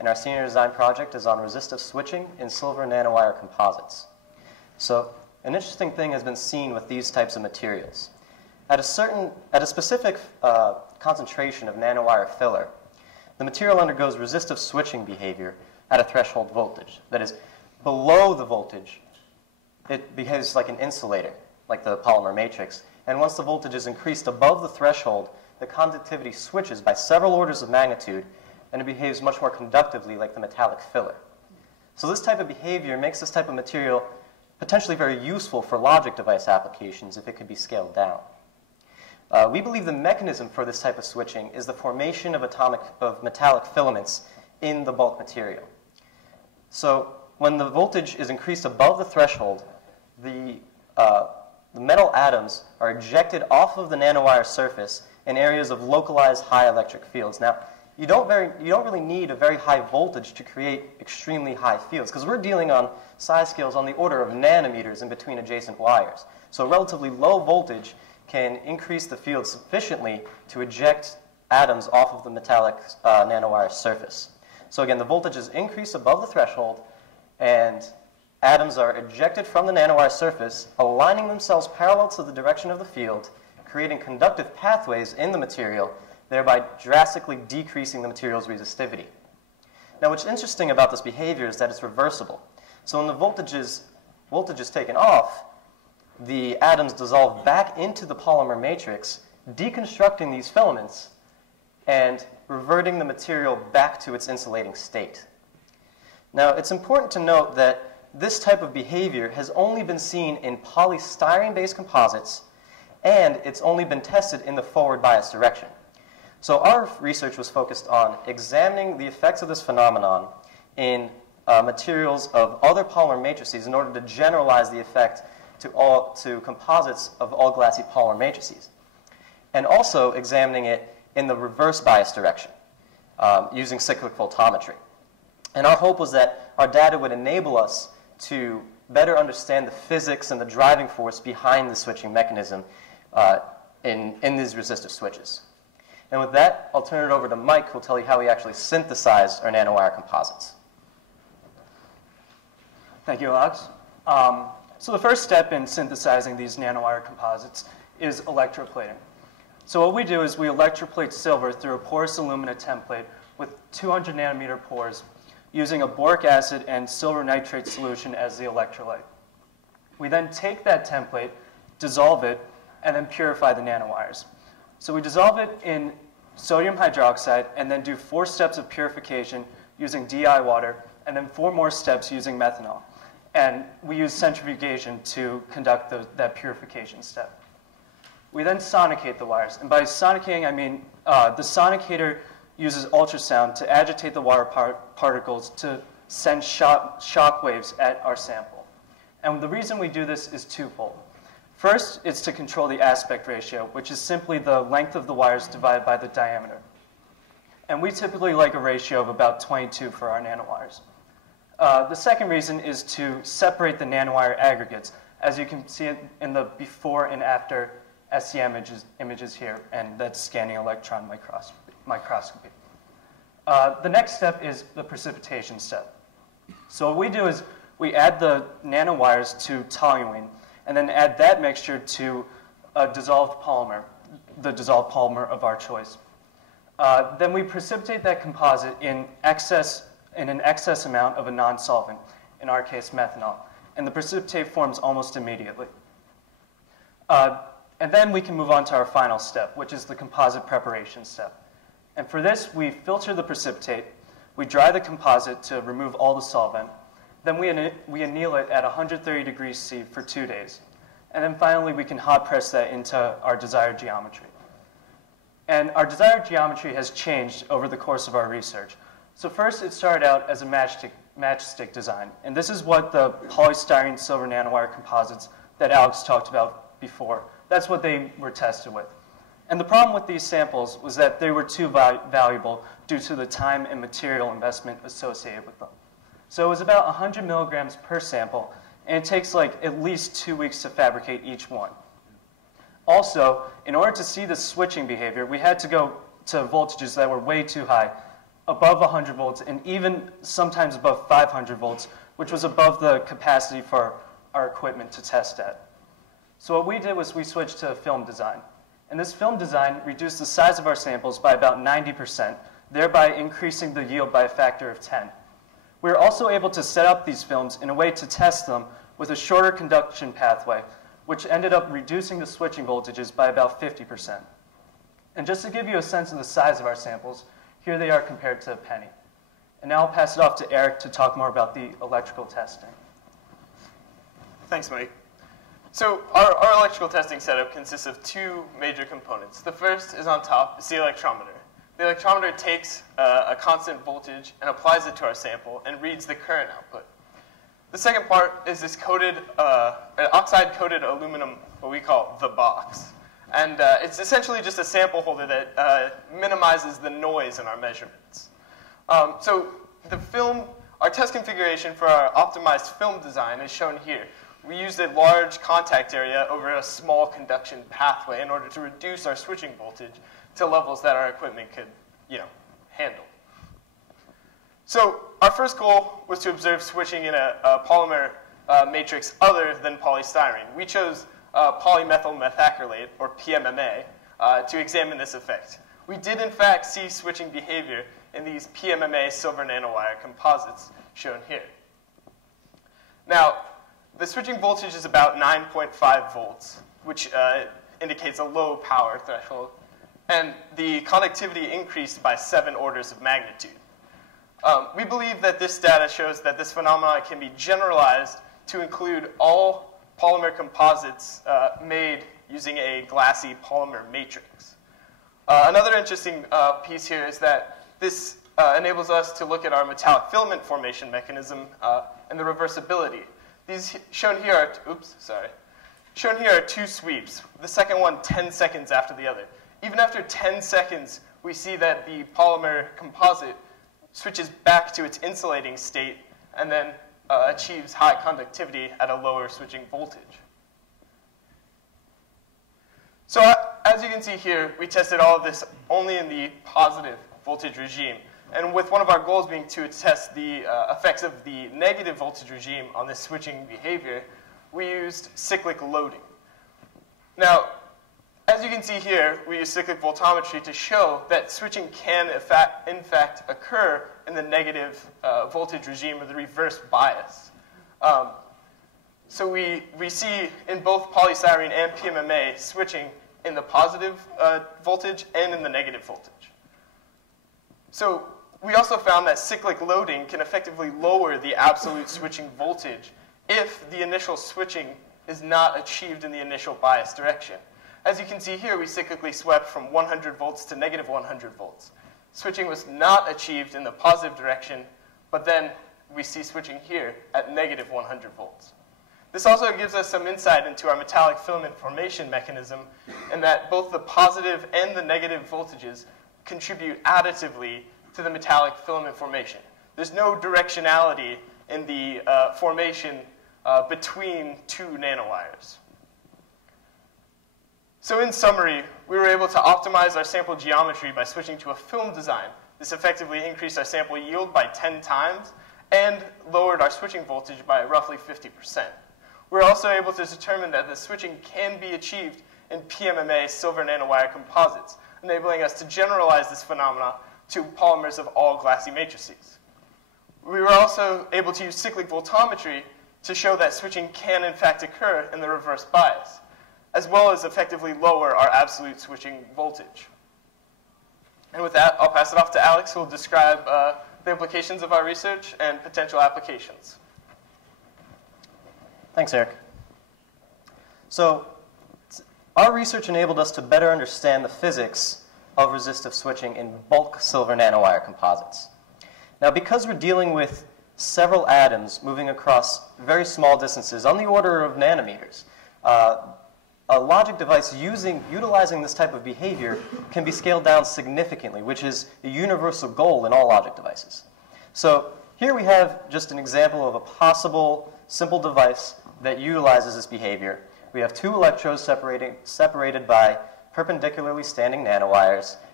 and our senior design project is on resistive switching in silver nanowire composites. So an interesting thing has been seen with these types of materials. At a specific concentration of nanowire filler, the material undergoes resistive switching behavior at a threshold voltage. That is, below the voltage, it behaves like an insulator, like the polymer matrix. And once the voltage is increased above the threshold, the conductivity switches by several orders of magnitude, and it behaves much more conductively like the metallic filler. So this type of behavior makes this type of material potentially very useful for logic device applications if it could be scaled down. We believe the mechanism for this type of switching is the formation of metallic filaments in the bulk material. So when the voltage is increased above the threshold, the metal atoms are ejected off of the nanowire surface in areas of localized high electric fields. Now, you don't really need a very high voltage to create extremely high fields, because we're dealing on size scales on the order of nanometers in between adjacent wires. So relatively low voltage can increase the field sufficiently to eject atoms off of the metallic nanowire surface. So again, the voltage is increased above the threshold, and atoms are ejected from the nanowire surface, aligning themselves parallel to the direction of the field, creating conductive pathways in the material, thereby drastically decreasing the material's resistivity. Now, what's interesting about this behavior is that it's reversible. So when the voltage is taken off, the atoms dissolve back into the polymer matrix, deconstructing these filaments and reverting the material back to its insulating state. Now, it's important to note that this type of behavior has only been seen in polystyrene-based composites, and it's only been tested in the forward bias direction. So our research was focused on examining the effects of this phenomenon in materials of other polymer matrices in order to generalize the effect to composites of all glassy polymer matrices, and also examining it in the reverse bias direction using cyclic photometry. And our hope was that our data would enable us to better understand the physics and the driving force behind the switching mechanism in these resistive switches. And with that, I'll turn it over to Mike, who will tell you how we actually synthesized our nanowire composites. Thank you, Alex. So the first step in synthesizing these nanowire composites is electroplating. So what we do is we electroplate silver through a porous alumina template with 200 nanometer pores using a boric acid and silver nitrate solution as the electrolyte. We then take that template, dissolve it, and then purify the nanowires. So we dissolve it in sodium hydroxide and then do 4 steps of purification using DI water, and then 4 more steps using methanol. And we use centrifugation to conduct that purification step. We then sonicate the wires. And by sonicating, I mean the sonicator uses ultrasound to agitate the wire particles to send shock waves at our sample. And the reason we do this is twofold. First, it's to control the aspect ratio, which is simply the length of the wires divided by the diameter. And we typically like a ratio of about 22 for our nanowires. The second reason is to separate the nanowire aggregates, as you can see in the before and after SEM images here, and that's scanning electron microscopy. The next step is the precipitation step. So what we do is we add the nanowires to toluene, and then add that mixture to a dissolved polymer, the dissolved polymer of our choice. Then we precipitate that composite in an excess amount of a non-solvent, in our case methanol, and the precipitate forms almost immediately. And then we can move on to our final step, which is the composite preparation step. And for this, we filter the precipitate, we dry the composite to remove all the solvent, then we anneal it at 130 degrees C for 2 days. And then finally, we can hot press that into our desired geometry. And our desired geometry has changed over the course of our research. So first, it started out as a matchstick design. And this is what the polystyrene silver nanowire composites that Alex talked about before, that's what they were tested with. And the problem with these samples was that they were too valuable due to the time and material investment associated with them. So it was about 100 milligrams per sample, and it takes like at least 2 weeks to fabricate each one. Also, in order to see the switching behavior, we had to go to voltages that were way too high, above 100 volts and even sometimes above 500 volts, which was above the capacity for our equipment to test at. So what we did was we switched to film design. And this film design reduced the size of our samples by about 90%, thereby increasing the yield by a factor of 10. We were also able to set up these films in a way to test them with a shorter conduction pathway, which ended up reducing the switching voltages by about 50%. And just to give you a sense of the size of our samples, here they are compared to a penny. And now I'll pass it off to Erik to talk more about the electrical testing. Thanks, Mike. So our electrical testing setup consists of two major components. The first is on top, is the electrometer. The electrometer takes a constant voltage and applies it to our sample and reads the current output. The second part is this coated, oxide-coated aluminum, what we call the box. And it's essentially just a sample holder that minimizes the noise in our measurements. So the film, our test configuration for our optimized film design is shown here. We used a large contact area over a small conduction pathway in order to reduce our switching voltage to levels that our equipment could, handle. So our first goal was to observe switching in a polymer matrix other than polystyrene. We chose polymethyl methacrylate, or PMMA, to examine this effect. We did, in fact, see switching behavior in these PMMA silver nanowire composites shown here. Now, the switching voltage is about 9.5 volts, which indicates a low power threshold, and the conductivity increased by 7 orders of magnitude. We believe that this data shows that this phenomenon can be generalized to include all polymer composites made using a glassy polymer matrix. Another interesting piece here is that this enables us to look at our metallic filament formation mechanism and the reversibility. These shown here are two sweeps, the second one 10 seconds after the other. Even after 10 seconds, we see that the polymer composite switches back to its insulating state and then achieves high conductivity at a lower switching voltage. So as you can see here, we tested all of this only in the positive voltage regime. And with one of our goals being to test the effects of the negative voltage regime on this switching behavior, we used cyclic loading. Now, as you can see here, we use cyclic voltammetry to show that switching can, in fact, occur in the negative voltage regime or the reverse bias. So we see in both polystyrene and PMMA switching in the positive voltage and in the negative voltage. So we also found that cyclic loading can effectively lower the absolute switching voltage if the initial switching is not achieved in the initial bias direction. As you can see here, we cyclically swept from 100 volts to negative 100 volts. Switching was not achieved in the positive direction, but then we see switching here at negative 100 volts. This also gives us some insight into our metallic filament formation mechanism, in that both the positive and the negative voltages contribute additively to the metallic filament formation. There's no directionality in the formation between two nanowires. So in summary, we were able to optimize our sample geometry by switching to a film design. This effectively increased our sample yield by 10 times and lowered our switching voltage by roughly 50%. We're also able to determine that the switching can be achieved in PMMA silver nanowire composites, enabling us to generalize this phenomena to polymers of all glassy matrices. We were also able to use cyclic voltammetry to show that switching can in fact occur in the reverse bias, as well as effectively lower our absolute switching voltage. And with that, I'll pass it off to Alex, who will describe the implications of our research and potential applications. Thanks, Erik. So our research enabled us to better understand the physics of resistive switching in bulk silver nanowire composites. Now, because we're dealing with several atoms moving across very small distances on the order of nanometers, a logic device utilizing this type of behavior can be scaled down significantly, which is a universal goal in all logic devices. So here we have just an example of a possible simple device that utilizes this behavior. We have two electrodes separated by perpendicularly standing nanowires,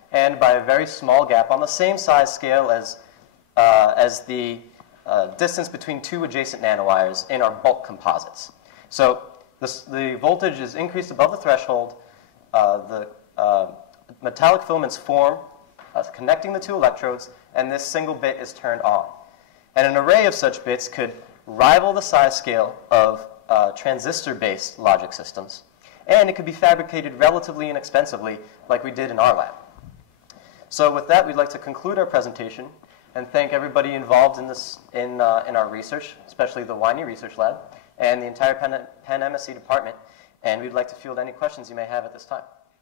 and by a very small gap on the same size scale as the distance between two adjacent nanowires in our bulk composites. So the voltage is increased above the threshold, the metallic filaments form, connecting the two electrodes, and this single bit is turned on. And an array of such bits could rival the size scale of transistor-based logic systems, and it could be fabricated relatively inexpensively like we did in our lab. So with that, we'd like to conclude our presentation and thank everybody involved in this in our research, especially the Winey Research Lab and the entire Penn MSc department. And we'd like to field any questions you may have at this time.